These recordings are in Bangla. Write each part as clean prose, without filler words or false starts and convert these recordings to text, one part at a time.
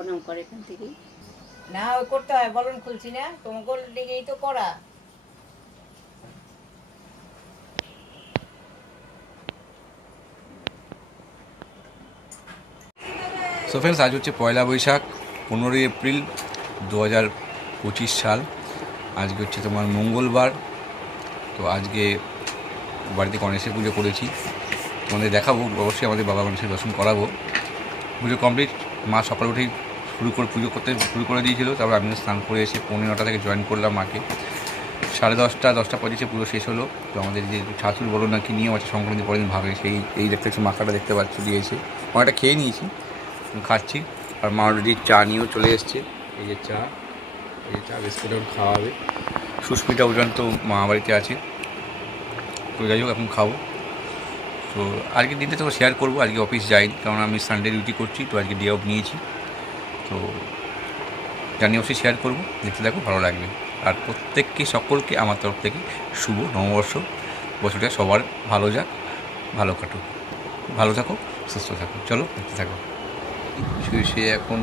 প্রণাম করে এখান থেকেই। না ওই করতে হয়, বলুন খুলছি না, তোমাকে লেগেই তো করা। সো ফ্রেন্ডস, আজ হচ্ছে পয়লা বৈশাখ, 15ই এপ্রিল 2025 সাল। আজকে হচ্ছে তোমার মঙ্গলবার। তো আজকে বাড়িতে গণেশের পুজো করেছি, তোমাদের দেখাবো। অবশ্যই আমাদের বাবা গণেশের দর্শন করাবো। পুজো কমপ্লিট, মা সকাল উঠেই পুজো করতে শুরু করে দিয়েছিল। তারপর আমি স্নান করে এসে 9:30 থেকে জয়েন করলাম মাকে। 10:30 পুজো শেষ হলো। তো আমাদের যে ঠাকুর বলো না কি নিয়ম আছে সংক্রান্তি পরের দিন ভাবে, এই দেখতে একটু মাখাটা দেখতে পাচ্ছ দিয়েছে, অনেকটা খেয়ে নিয়েছি, খাচ্ছি। আর মা অলরেডি চা নিয়েও চলে এসছে। এই যে চা বিস্কুট এখন খাওয়াবে। সুস্মিতা পর্যন্ত মা বাড়িতে আছে। তো যাই হোক, এখন খাবো। তো আজকে দিনটা তো শেয়ার করবো। আজকে অফিস যাইনি, কারণ আমি সানডে ডিউটি করছি। তো আজকে ডে অফ নিয়েছি। তো জানি অবশ্যই শেয়ার করবো, দেখতে থাকো, ভালো লাগবে। আর প্রত্যেককে সকলকে আমার তরফ থেকে শুভ নববর্ষ। বছরটা সবার ভালো যাক, ভালো কাটুক, ভালো থাকো, সুস্থ থাকো। চলো দেখতে থাকো। সে এখন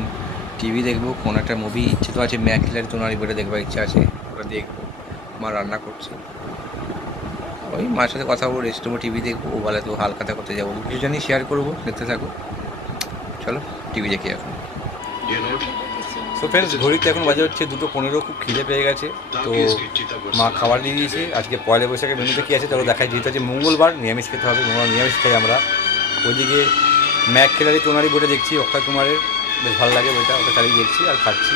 টিভি দেখবো, কোনো একটা মুভি ইচ্ছে তো আছে, ম্যাকলের তোনারি বলে দেখবার ইচ্ছা আছে, ওটা দেখবো। মা রান্না করছে, ওই মার সাথে কথা বলবো, রেস্ট নেবো, টিভি দেখবো। ও বলে তো হালখাতা করতে যাবো, কিছু জানি শেয়ার করবো, দেখতে থাকো। চলো টিভি দেখি এখন। সো ফ্রেন্ডস, ঘড়িতে এখন বাজে হচ্ছে 2:15। খুব খিদে পেয়ে গেছে। তো মা খাবার দিয়ে দিয়েছে। আজকে পয়লা বৈশাখের মেনুতে কী আছে চলো দেখাই। যেহেতু আছে মঙ্গলবার, নিরামিষ খেতে হবে, নিরামিষ খাই আমরা। ওইদিকে ম্যাক খেলারি তোনারি বইটা দেখছি, অক্ষয় কুমারের, বেশ ভালো লাগে বইটা, ওটা চালিয়ে দেখছি আর খাচ্ছি।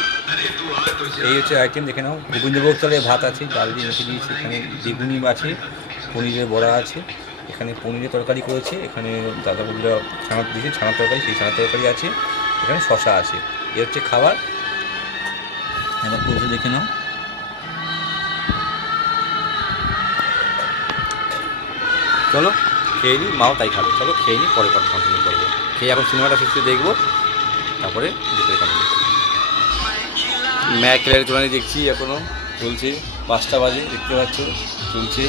এই হচ্ছে আইটেম, দেখে নাও। গোবিন্দভোগ চালে ভাত আছে, ডাল দিয়ে রেখে দিয়েছি। এখানে বেগুনি আছে, পনিরের বড়া আছে, এখানে পনিরের তরকারি করেছে, এখানে দাদা বন্ধুরা ছানার দিয়েছে, ছানার তরকারি, সেই ছানার তরকারি আছে, এখানে শশা আছে। এ হচ্ছে খাবার। এবার পড়ছে, দেখে নাও। চলো খেয়ে নিই, মাও তাই খাবে। চলো খেয়ে নিই, পরে কন্টিনিউ করবো। খেয়ে এখন সিনেমাটা শেষ করে দেখবো, তারপরে দুপুরে কন্টিনিউ করবো। ম্যাক খেলারি তোলানি দেখছি, এখনও চলছে। 5টা বাজে, দেখতে পাচ্ছ, চলছে।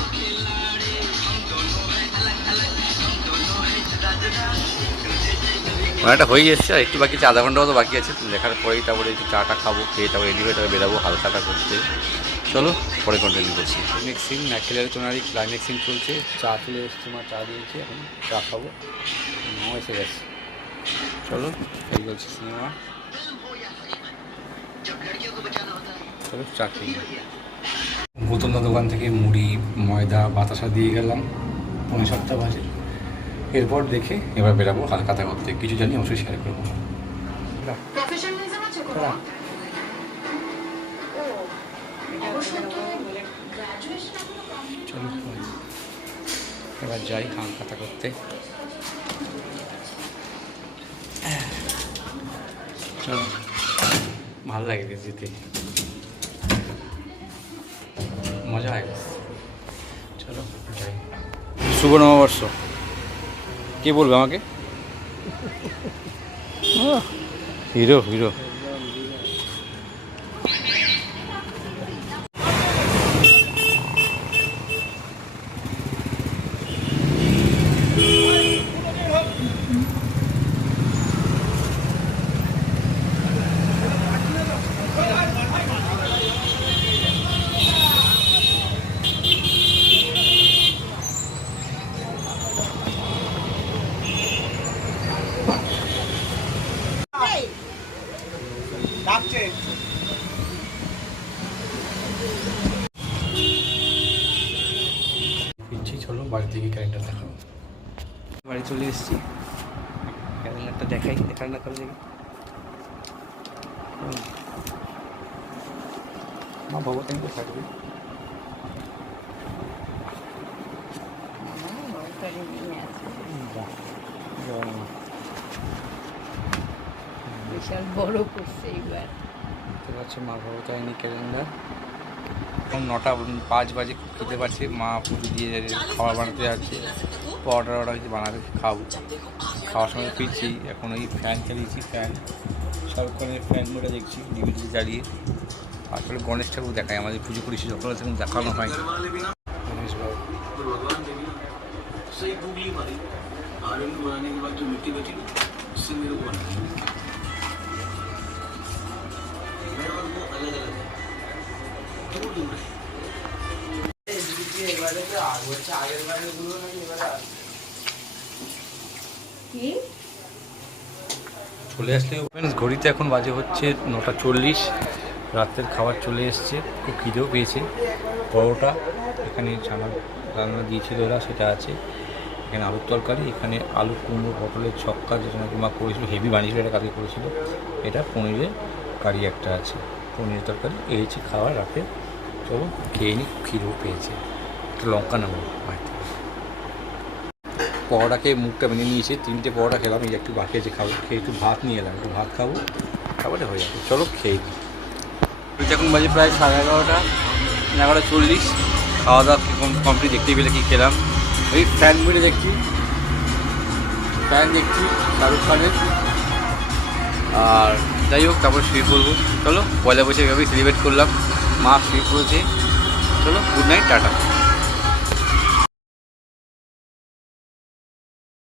অনেকটা হয়ে এসছে, আর একটু বাকি আছে, আধা ঘন্টা মতো বাকি আছে। দেখার পরেই তারপরে একটু চাটা খাবো, খেয়ে তারপরে রেডি হয়ে তারপরে বেরাবো হালখাতা করতে। চলো পরে কন্টিনিউ করছি। ক্লাইম্যাক্স সিন, ম্যাক খেলারি তোলানি ক্লাইম্যাক্স সিন চলছে। চা চলে এসছে, মা চা দিয়েছে, এখন চা খাবো। মাও এসে গেছে। চলো এই বলছি সিনেমা, চলো চা খেয়ে। বোতলদা দোকান থেকে মুড়ি, ময়দা, বাতাসা দিয়ে গেলাম। 7:15 বাজে। এরপর দেখে এবার বেরাবো হালখাতা করতে। কিছু জানি অবশ্যই শেয়ার করবো। চলো এবার যাই হালখাতা করতে। চলো, ভালো লাগে যেতে, মজা হয়। চলো যাই। শুভ নববর্ষ। কে বলবে আমাকে? Hero hero. ফিরছি, চলো বাড়ি থেকে ক্যালেন্ডার দেখাবো। বাড়ি চলে এসেছি, ক্যালেন্ডারটা দেখাই, দেখার না করে দেখি। মা ভগবান তো থাকবে। বিশাল বড় করছে এইবার। দেখতে পাচ্ছ মা ভগবতারিণী ক্যালেন্ডার। এখন 9:05 বাজে, খুব খেতে পারছে। মা পুজো দিয়ে খাবার বানাতে যাচ্ছে, অর্ডার কিছু বানাবে, খাবো। খাওয়ার সময় ফিরছি, এখন ওই ফ্যান চালিয়েছি, ফ্যান সবক্ষণে ফ্যান মোডে দেখছি, ডিভিডি চালিয়ে। আসলে গণেশ ঠাকুর দেখায়, আমাদের পুজো করেছি যখন সেরকম দেখানো হয়। গণেশ বাবু কি চলে আসলে ঘড়িতে এখন বাজে হচ্ছে 9:40। রাতের খাবার চলে এসছে, খুব খিদেও পেয়েছে। পরোটা এখানে ছানা রান্না দিয়েছিল ওরা, সেটা আছে। এখানে আলুর তরকারি, এখানে আলু কুমড়ো পটলের ছক্কা যেটা নাকি মা করেছিল, হেভি বানিয়েছিল, এটা কালকে করেছিল। এটা পনিরের কারি একটা আছে, পনিরের তরকারি। এই হচ্ছে খাবার রাতে। চলো খেয়ে নিই, খিদেও পেয়েছে। একটা লঙ্কা নেবো বাড়িতে। পরোটাকে মুখটা মেনে নিয়েছে, 3টে পরোটা খেলাম, এই একটু বাকি আছে খাবো। খেয়ে একটু ভাত নিয়ে এলাম, একটু ভাত খাবো, খাবারটা হয়ে যাবে। চলো খেয়ে নিই। এখন বাজে প্রায় 11:30, 11:40। খাওয়া দাওয়া কমপ্লিট। দেখতেই পেলে কী খেলাম, ওই ফ্যান মুড়ে দেখছি, শাহরুখ খানের। আর যাই হোক, তারপর শুয়ে পড়বো। চলো পয়লা বৈশাখ এভাবেই সেলিব্রেট করলাম। মা শুয়ে পড়েছে। চলো, গুড নাইট, টাটা।